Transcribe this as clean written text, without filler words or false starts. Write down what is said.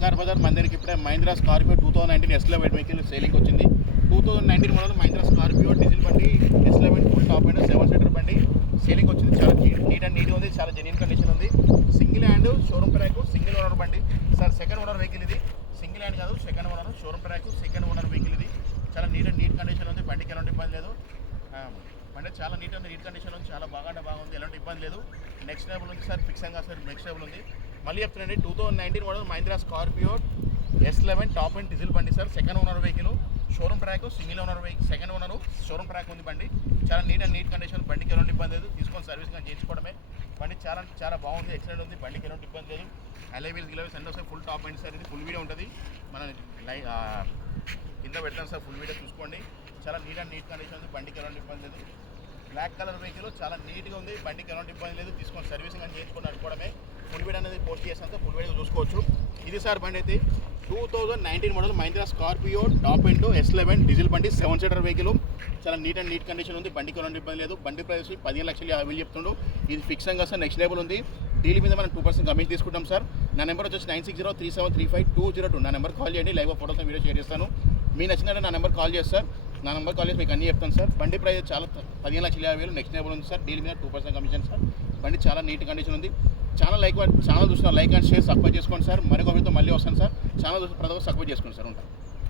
Car Bazar మన దగ్గరికి ఇప్పుడే Mahindra Scorpio 2019 S11 vehicle selling వచ్చింది. 2019 మోడల్ మహీంద్రా స్కార్పియో డీజిల్ బండి S11 full top and 7 seater బండి సేలింగ్ వచ్చింది. చాలా నీట్ అండ్ నీట్గా ఉంది, చాలా జెన్యూన్ కండిషన్ ఉంది. Single hand showroom track, single owner బండి సార్. సెకండ్ ఓనర్ వెహికల్ ఇది, సింగిల్ హ్యాండ్ కాదు, second owner showroom track, second owner vehicle ఇది. చాలా నీట్ అండ్ నీట్ కండిషన్ ఉంది. బండికి ఎలాంటి ఇబ్బంది లేదు. బండి చాలా నీట్ అండ్ నీట్ కండిషన్ ఉంది, చాలా బాగుంది, ఎలాంటి ఇబ్బంది లేదు. నెక్స్ట్ లెవెల్ ఉంది sir, fixing sir next level ఉంది. మళ్ళీ చెప్తున్నాండి, 2019 model Mahindra Scorpio S11 top and diesel బండి sir. Second owner vehicle, showroom track, single owner vehicle, second owner showroom track ఉంది. బండి చాలా నీట్ అండ్ నీట్ కండిషన్, బండికి ఎలాంటి ఇబ్బంది లేదు. తీసుకొని సర్వీస్గా చేయించుకోవడమే. బండి చాలా బాగుంది, ఎక్సలెంట్ ఉంది, బండికి ఎలాంటి ఇబ్బంది లేదు. అలైవీల్స్ గిలవీల్స్ అన్నీ వస్తాయి. ఫుల్ టాప్ అండ్ సార్, ఇది ఫుల్ వీడియో ఉంటుంది, మన కింద పెడతాను సార్, ఫుల్ వీడియో చూసుకోండి. చాలా నీట్ అండ్ నీట్ కండిషన్ ఉంది, బండికి ఎలాంటి ఇబ్బంది లేదు. బ్లాక్ కలర్ వెహికల్ చాలా నీట్గా ఉంది, బండికి ఎలాంటి ఇబ్బంది లేదు. తీసుకొని సర్వీసింగ్ అని చేసుకొని నడుపుకోవడమే. ఫుల్ వీడియో అనేది పోస్ట్ చేస్తాను, ఫుల్ వీడియో చూసుకోవచ్చు. ఇది సార్ బండి అయితే 2019 model Mahindra Scorpio top and S11 diesel బండి 7 సీటర్ వెహికల్. చాలా నీట్ అండ్ నీట్ కండిషన్ ఉంది, బండికి ఎలాంటి ఇబ్బంది లేదు. బండి ప్రైస్ 15,50,000 చెప్తుండు. ఇది ఫిక్సింగ్ సార్, నెక్స్ట్ లెవెల్ ఉంది. డీల్ మీద మనం 2% కమిషన్ తీసుకుంటాం సార్. నా నెంబర్ వచ్చేసి 9603735202. నా నెంబర్ కాల్ చేయండి, లైవ్ ఫోటోస్ వీడియో షేర్ చేస్తాను. మీ నచ్చినట్టు నా నెంబర్ కాల్ చేస్తారు. నా నెంబర్ కాల్ చేసి మీకు అన్నీ చెప్తాను సార్. బండి ప్రైస్ చాలా 15,50,000 నెక్స్ట్ లెవెల్ ఉంది సార్. డీల్ మీద 2% కమిషన్ సార్. బండి చాలా నీట్ కండిషన్ ఉంది. ఛానల్ చూస్తున్నారు, లైక్ అండ్ షేర్ సబ్స్క్రైబ్ చేసుకోండి సార్. మరొక వీడియోతో మళ్ళీ వస్తాను సార్. ఛానల్ చూసిన ప్రతి ఒక్కరు సబ్స్క్రైబ్ చేసుకోండి సార్. ఉంటాను.